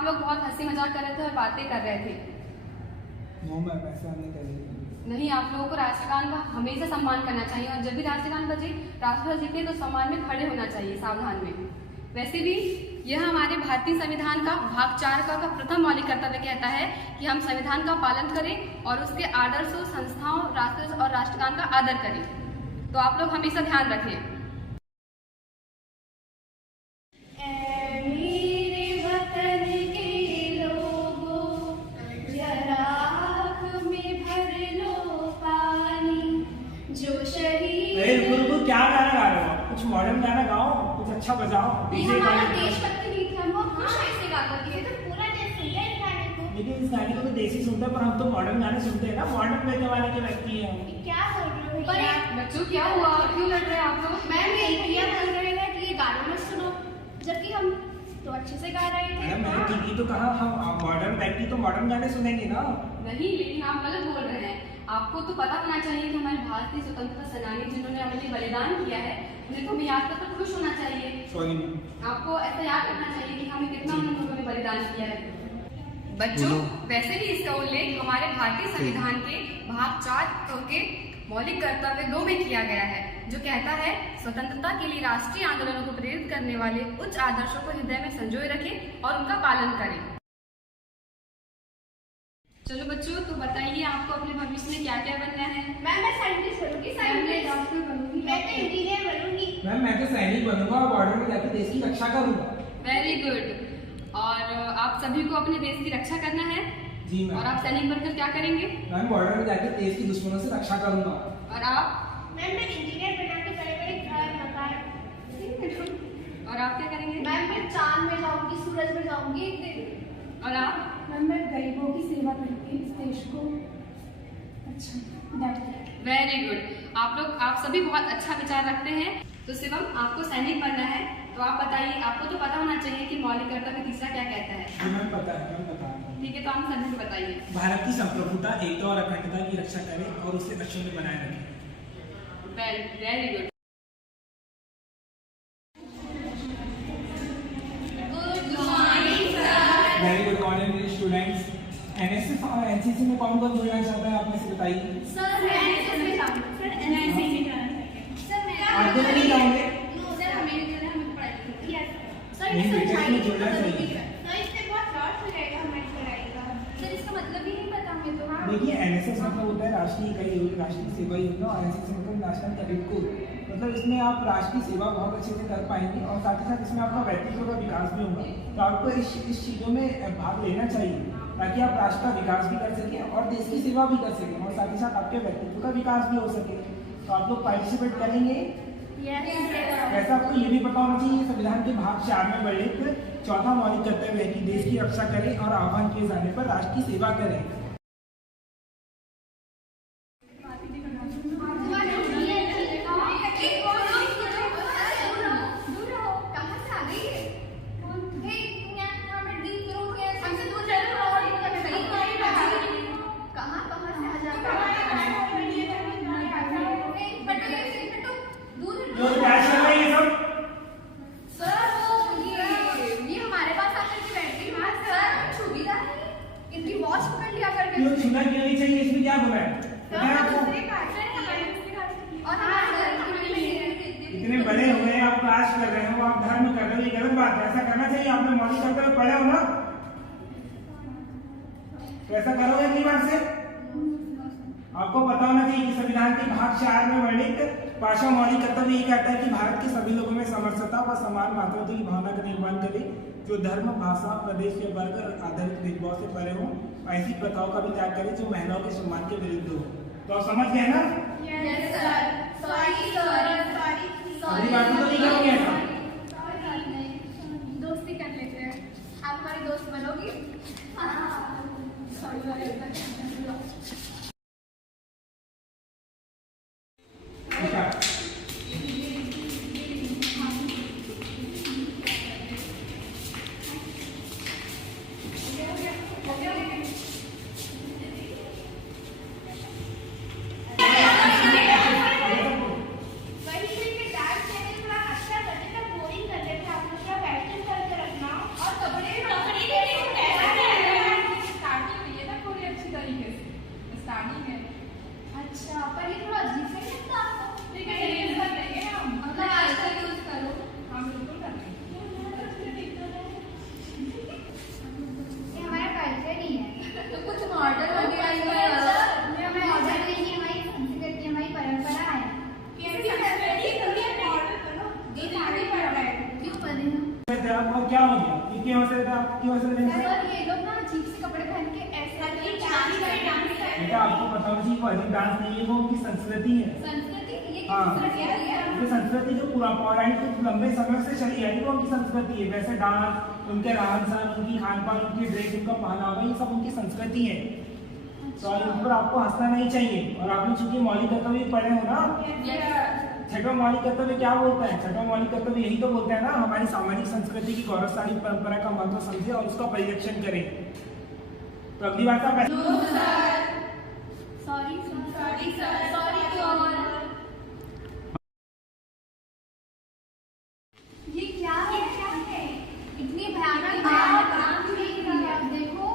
आप लोग बहुत हंसी मजाक कर रहे थे और बातें कर रहे थे। नो मैम, ऐसा नहीं कर रही। नहीं, आप लोगों को राष्ट्रगान का हमेशा सम्मान करना चाहिए और जब भी राष्ट्रगान बजे, राष्ट्रध्वज दिखे तो सम्मान में खड़े होना चाहिए, सावधान में। वैसे भी यह हमारे भारतीय संविधान का भाग 4 का प्रथम मौलिक कर्तव्य कहता है कि हम संविधान का पालन करें और उसके आदर्शों, संस्थाओं, राष्ट्र और राष्ट्रगान का आदर करें। तो आप लोग हमेशा ध्यान रखें। क्या गाना गा रहे हो? कुछ मॉडर्न गाना गाओ, कुछ अच्छा बजाओ। देशभक्ति गीत है, हम खुश ऐसे गा करके तो पूरा देश सुनता है इस गाने को। लेकिन इस गाने को तो देसी सुनते हैं, पर हम तो मॉडर्न गाने सुनते हैं ना। मॉडर्न में जमाने के व्यक्ति हैं। क्या बोल रहे हो भैया? बच्चों क्या हुआ, क्यों लड़ रहे हैं आप लोग? मैम ये बोल रहे हैं कि ये गाना मत सुनो, जबकि हम तो अच्छे से गा रहे हैं। मैंने ठीक ही तो कहा, हम मॉडर्न व्यक्ति तो मॉडर्न गाने सुनेंगे ना। नहीं, लेकिन आप गलत बोल रहे हैं। आपको तो पता होना चाहिए कि हमारे भारतीय स्वतंत्रता सेनानी जिन्होंने अपने बलिदान किया है, उन्हें तो हमें याद कर खुश होना चाहिए। सॉरी, आपको ऐसा याद रखना चाहिए कि हमें कितना उन लोगों ने बलिदान किया है। बच्चों, वैसे भी इसका उल्लेख हमारे भारतीय संविधान के भाग 4 के मौलिक कर्तव्य 2 में किया गया है, जो कहता है स्वतंत्रता के लिए राष्ट्रीय आंदोलनों को प्रेरित करने वाले उच्च आदर्शों को हृदय में संजोए रखें और उनका पालन करें। चलो बच्चों, तो बताइए आपको अपने भविष्य में क्या क्या बनना है? मैम मैं साइंटिस्ट बनूंगी, डॉक्टर बनूंगी, मैं तो इंजीनियर बनूंगी। मैम मैं तो सैनिक बनूंगा और बॉर्डर में जाकर देश की रक्षा करूंगा। Very good. और आप सभी को अपने देश की रक्षा करना है। जी मैम। और आप सैनिक बनकर क्या करेंगे? मैम बॉर्डर में जाकर देश की दुश्मनों से रक्षा करूंगा। और आप? मैम मैं इंजीनियर बना के बड़े-बड़े घर मकान। और आप क्या करेंगे? मैम मैं चांद में जाऊंगी, सूरज में जाऊंगी एक दिन। और आप? मैम मैं गरीबों की सेवा करके इस देश को अच्छा। Very good. आप सभी बहुत अच्छा विचार रखते हैं। तो शिवम, आपको सैनिक बनना है, तो आप बताइए, आपको तो पता होना चाहिए कि मौलिक कर्तव्य तीसरा क्या कहता है। मैम पता है, मैम पता है। ठीक है, तो हम सभी को बताइए। भारत की संप्रभुता, एकता और अखंडता की रक्षा करें और उसे अक्षुण्ण बनाए रखें। Very good. Very good morning students. NSS और एनसीसी में कौन कौन जुड़ना चाहता है, आप में से बताइए। सर मैं एनएसएस में जाऊंगी। सर एनसीसी में जाना है। सर मैं आप दोनों नहीं जाओगे? नो सर, हमें पढ़ाई करनी है। सर नहीं बेटा, इसमें इसमें जुड़ना चाहिए। सर इससे बहुत लॉस हो जाएगा हमारी पढ़ाई का। सर इसका मतलब ही नहीं पता हमें तो। हाँ देखिए, एनएसएस मतलब होता है राष्ट्रीय इकाई योजना, राष्ट्रीय सेवा योजना, और एनसीसी मतलब नेशनल कैडेट कोर। मतलब इसमें आप राष्ट्रीय सेवा बहुत अच्छे से कर पाएंगे और साथ ही साथ इसमें आपका व्यक्तित्व का विकास भी होगा। तो आपको इस चीज़ों में भाग लेना चाहिए ताकि आप राष्ट्र का विकास भी कर सकें और देश की सेवा भी कर सकें और साथ ही साथ आपके व्यक्तित्व का विकास भी हो सके। तो आप लोग पार्टिसिपेट करेंगे। वैसे आपको ये भी पता होना चाहिए, संविधान के भाग 4 में वर्णित चौथा मौलिक कर्तव्य है कि देश की रक्षा करें और आह्वान किए जाने पर राष्ट्र की सेवा करें। छूना क्यों नहीं चाहिए, इसमें क्या बुरा है? इतने बड़े हो गए, आप क्लास कर रहे हो, आप धर्म कर रहे हो, ये गलत बात है। ऐसा करना चाहिए। आपने मौलिक कर्तव्य पढ़े हो ना, तो ऐसा करोगे नहीं बात से। आपको पता होना चाहिए कि संविधान के भाग 4 में वर्णित 5वां मौलिक कर्तव्य ये कहता है कि भारत के सभी लोगों में समरसता व समान मातृत्व की भावना का निर्माण करें, जो धर्म, भाषा, प्रदेश के वर्ग आधारित भेदभाव से परे हो। ऐसी प्रथाओं का भी त्याग करें जो महिलाओं के सम्मान के विरुद्ध हो। तो आप समझ गए ना? Yes sir. सॉरी सॉरी अगली बात तो नहीं करोगे ऐसा। दोस्ती कर लेते हैं। आप हमारी दोस्त बनोगी? हाँ। सॉरी। बेटा आपको पता होना चाहिए वो अधिक डांस नहीं है, वो उनकी संस्कृति है। संस्कृति ये हाँ। संस्कृति है ये संस्कृति जो पूरा पौराणिक लंबे समय से चली आई वो उनकी संस्कृति है। वैसे डांस, उनके रहन सहन, उनकी खान पान, उनकी ड्रेस, उनका पहनावा, ये सब उनकी संस्कृति है। तो इन पर आपको हंसना नहीं चाहिए। और आपने चूंकि मौलिक कर्तव्य पढ़े हो ना, छठवां मौलिक कर्तव्य क्या बोलता है? छठवां मौलिक कर्तव्य यही तो बोलता है ना, हमारी सामाजिक संस्कृति की गौरवशाली परंपरा का महत्व समझे और उसका परिरक्षण करें। तो अगली बात आप सॉरी सॉरी सॉरी ये क्या है इतनी भयानक देखो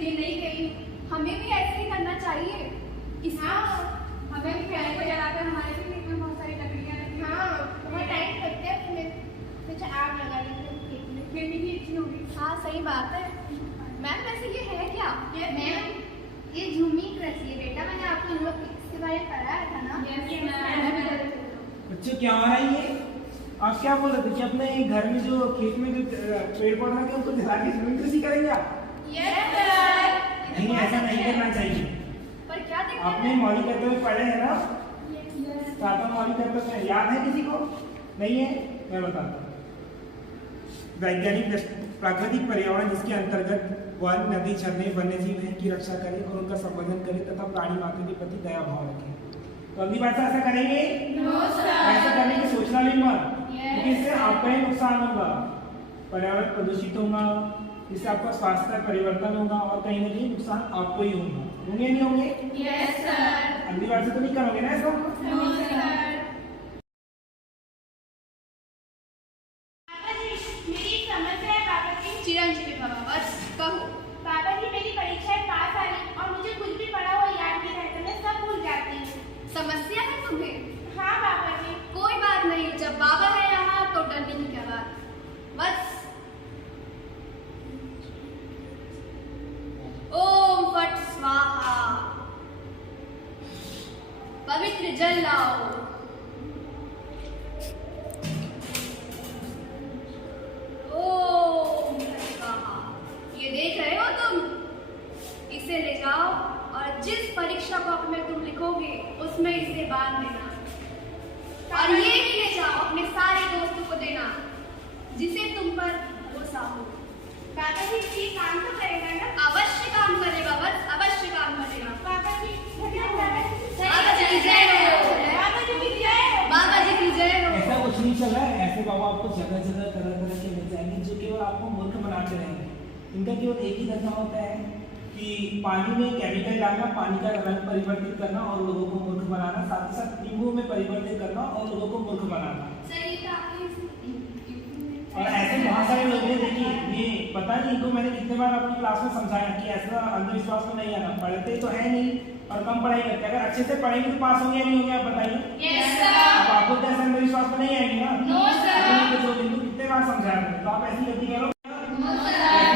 ये नहीं गई, हमें भी ऐसे ही करना चाहिए। हमें भी पहले को जलाकर हमारे भी खेत में बहुत सारी लकड़ियाँ रखी। बहुत टाइम करते हैं कुछ आग लगा देते हैं खेत में, खेती भी अच्छी होगी। हाँ सही बात है। मैम वैसे ये है क्या? मैम ये झूमी कृषि है बेटा, मैंने आपको इन लोग इसके बारे में पढ़ाया था ना। बच्चों क्या हो रहा है ये? आप क्या बोल रहे थे कि अपने घर में जो खेत में जो पेड़ पौधे लगे उनको जला के झूमी कृषि करेंगे आप? नहीं, ऐसा नहीं करना चाहिए। पर क्या देखते आपने मौलिक कर्तव्य पढ़े हैं ना? सातवां मौलिक कर्तव्य याद है किसी को? नहीं है? मैं बताता हूँ। वैज्ञानिक प्राकृतिक पर्यावरण जिसके अंतर्गत वन, नदी, झरने, वन्य जीव हैं की रक्षा करें और उनका संवर्धन करें तथा प्राणी मात्र के प्रति दया भाव रखें। तो अगली बार से ऐसा करेंगे? ऐसा करने की सोचना भी मत, क्योंकि इससे आपका ही नुकसान होगा। पर्यावरण प्रदूषित होगा, इससे आपका स्वास्थ्य का परिवर्तन होगा और कहीं ना कहीं नुकसान आपको ही होगा। होंगे नहीं होंगे? अगली बार से तो नहीं करोगे ना ऐसा? चिरंजीवी भव। बस कहो। पापा जी मेरी परीक्षाएं पास आ रही और मुझे कुछ भी पढ़ा हुआ याद नहीं रहता, मैं सब भूल जाती हूँ। समस्या है तुम्हें? हाँ पापा जी। कोई बात नहीं, जब बाबा है यहाँ तो डरने की क्या बात। बस ओम फट स्वाहा। पवित्र जल लाओ। ओम फट स्वाहा। ये देख रहे हो तुम? इसे ले जाओ और जिस परीक्षा कॉपी में तुम लिखोगे उसमें इसे बांध देना। और ये भी ले जाओ अपने सारे दोस्तों को देना जिसे तुम पर भरोसा हो। पापा जी ये काम तो करेगा ना? अवश्य काम करेगा, बस अवश्य काम करेगा। पापा जी धन्यवाद। बाबा जी की जय हो। पापा जी की जय हो। बाबा जी की जय हो। ऐसा कुछ नहीं चल रहा है। ऐसे बाबा आपको जगह जगह तरह तरह के मिल जाएंगे जो केवल आपको मूर्ख बनाते रहेंगे। इनका केवल एक ही धंधा होता है कि पानी में केमिकल डालना, पानी का रंग परिवर्तित करना और लोगों को मूर्ख बनाना, साथ ही साथ नींबू में परिवर्तित करना और लोगों को मूर्ख बनाना। सही कहा। और ऐसे बहुत सारे लोग हैं, देखिए ये पता नहीं इनको मैंने कितने बार अपनी क्लास में समझाया कि ऐसा अंधविश्वास में नहीं आना। पढ़ते तो है नहीं और कम पढ़ाई करते। अगर अच्छे से पढ़ेंगे तो पास होंगे या नहीं होंगे आप बताइए? Yes sir. अब आपको तो ऐसे अंधविश्वास में नहीं आएंगे ना? No sir. कितने बार समझाया तो आप ऐसी गलती करो।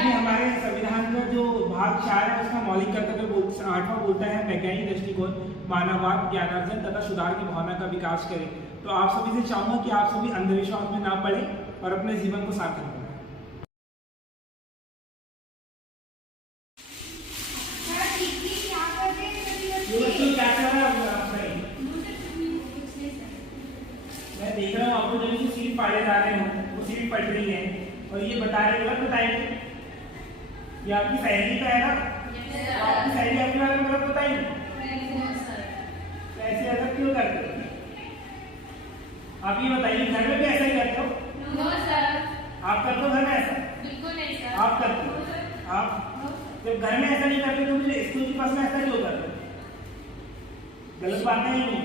हमारे संविधान का जो भाग 4 है उसका मौलिक कर्तव्य 8वां बोलता है वैज्ञानिक दृष्टिकोण, मानववाद, ज्ञानार्जन तथा सुधार की भावना का विकास करें। तो आप सभी से चाहूंगा कि आप सभी अंधविश्वास में ना पड़े और अपने जीवन को सार्थक बनाएं। ये बच्चों क्या कर रहा है? मैं देख रहा हूँ आपको जब भी सीट पढ़े जा रहे हो वो सीट पढ़ रही है और ये बता रहे गलत बताइए। ये आपकी सहेली तो है ना? आपकी सहेली आपके बारे में गलत बताइए। ऐसे अलग क्यों करते हो? आप ये बताइए घर में भी ऐसा ही करते हो? No sir. आप करते हो घर में ऐसा? बिल्कुल नहीं सर। आप करते हो? आप जब घर में ऐसा नहीं करते तो मुझे स्कूल के पास में ऐसा क्यों करते हो? गलत बात नहीं है।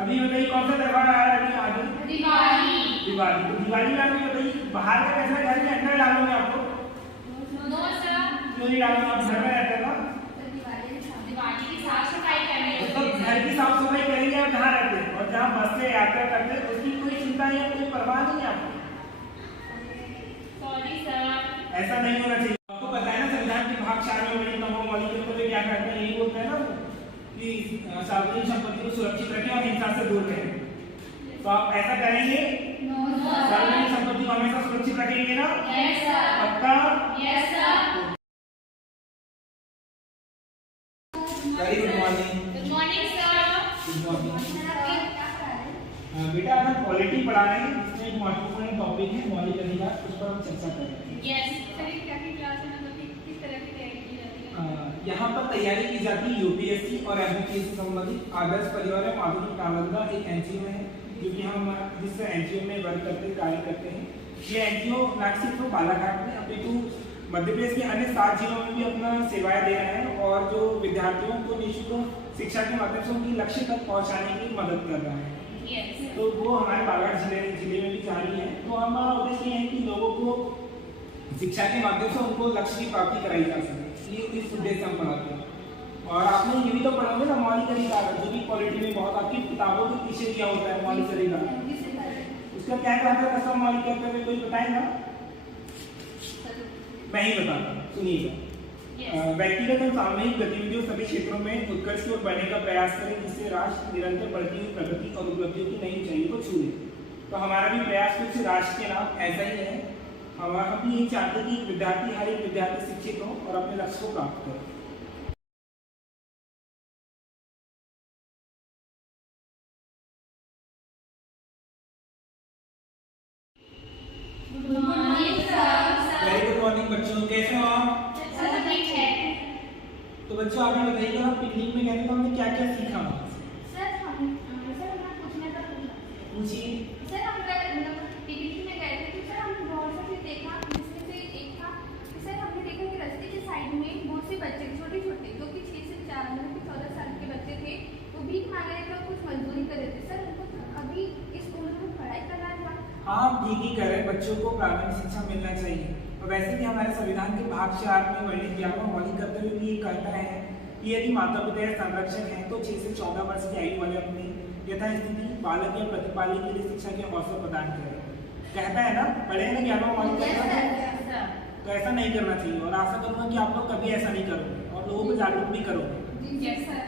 अभी बताइए कौन सा त्योहार आ रहा है आगे? दिवाली। दिवाली। तो दिवाली में अभी बताइए बाहर का कैसा घर में अंदर डालोगे आपको? No sir. क्यों नहीं डालोगे? आप घर में रहते हो ना? दिवाली की साफ सफाई करनी तो घर की साफ सफाई करेंगे आप जहाँ रहते हैं और जहाँ बस से यात्रा करते हैं उसकी कोई चिंता नहीं है, कोई परवाह नहीं है आपको। Sorry sir. ऐसा नहीं होना चाहिए। आपको पता है ना संविधान के भाग 4 में बड़ी नवों मौलिक कर्तव्य क्या करते हैं? यही बोलते हैं ना कि सार्वजनिक संपत्ति को सुरक्षित रखें और हिंसा से दूर रहें। तो आप ऐसा करेंगे? सार्वजनिक संपत्ति को हमेशा सुरक्षित रखेंगे ना? Yes sir. पक्का? Yes sir. Very good morning. Good morning sir. Good morning. क्या करा रहे हैं? बेटा हम पॉलिटी पढ़ा रहे हैं, इसमें एक महत्वपूर्ण टॉपिक है मौलिक अधिकार, उस पर हम चर्चा कर रहे हैं। यस सर, ये क्या की क्लास है, मतलब कि किस तरह की तैयारी की जाती है? यहाँ पर तैयारी की जाती है यूपीएससी और एमपीएससी से संबंधित। आदर्श परिवार एवं आधुनिक नालंदा एक एनजीओ है जो कि हम जिस एनजीओ में वर्क करते हैं, कार्य करते हैं। ये एनजीओ न सिर्फ बालाघाट में अपितु मध्य प्रदेश के अन्य 7 जिलों में भी अपना सेवाएं दे रहे हैं और जो विद्यार्थियों को निःशुल्क शिक्षा के माध्यम से उनकी लक्ष्य तक पहुंचाने की मदद कर रहा है। यस तो वो हमारे बालाघाट जिले में भी जारी है। तो हमारा उद्देश्य ये है कि लोगों को शिक्षा के माध्यम से उनको लक्ष्य की प्राप्ति कराई जा सके, ये इस उद्देश्य हम पढ़ाते हैं। और आपने ये भी तो पढ़ोगे ना मौलिक अधिकार, जो भी पॉलिटी में बहुत आपकी किताबों के पीछे दिया होता है मौलिक अधिकार, उसका क्या कहता है सब मौलिक कर्तव्य, कोई बताएगा? मैं ही बताता हूँ, सुनिएगा। व्यक्तिगत और सामूहिक गतिविधियों सभी क्षेत्रों में उत्कर्ष की ओर बढ़ने का प्रयास करें, जिससे राष्ट्र निरंतर बढ़ती हुई प्रगति और उपलब्धियों की नई ऊंचाइयों को छू ले। तो हमारा भी प्रयास कुछ राष्ट्र के नाम ऐसा ही है। हम भी यही चाहते हैं कि विद्यार्थी, हर एक विद्यार्थी शिक्षित हो और अपने लक्ष्य को प्राप्त करे। Good morning sir. Very good morning बच्चों, कैसे हो आप? सर ठीक है। तो बच्चों आप ये बताइएगा, पिकनिक में गए थे तो हमने क्या क्या सीखा? सर हमें पूछने का पूछिए। सर हम पिकनिक में गए थे तो सर हमने बहुत सा चीज देखा, जिसमें से एक था कि सर हमने देखा कि रास्ते के साइड में बहुत से बच्चे छोटे छोटे जो कि 6 से 14 साल के बच्चे थे, वो भीख मांग रहे थे और कुछ मजदूरी कर रहे थे। सर उनको अभी इस उम्र में पढ़ाई करना था। हाँ ठीक ही कह रहे हैं, बच्चों को प्राथमिक शिक्षा मिलना चाहिए। और वैसे भी हमारे संविधान के भाग 4 में वर्णित 11वां मौलिक कर्तव्य भी ये कहता है कि यदि माता पिता या संरक्षक हैं तो 6 से 14 वर्ष की आयु वाले अपने यथास्थिति बालक या प्रतिपालक के लिए शिक्षा के अवसर प्रदान करें। कहता है ना, पढ़े ना 11वां मौलिक कर्तव्य? तो ऐसा नहीं करना चाहिए और आशा करूंगा कि आप लोग कभी ऐसा नहीं करोगे और लोगों को जागरूक भी करोगे। Yes sir.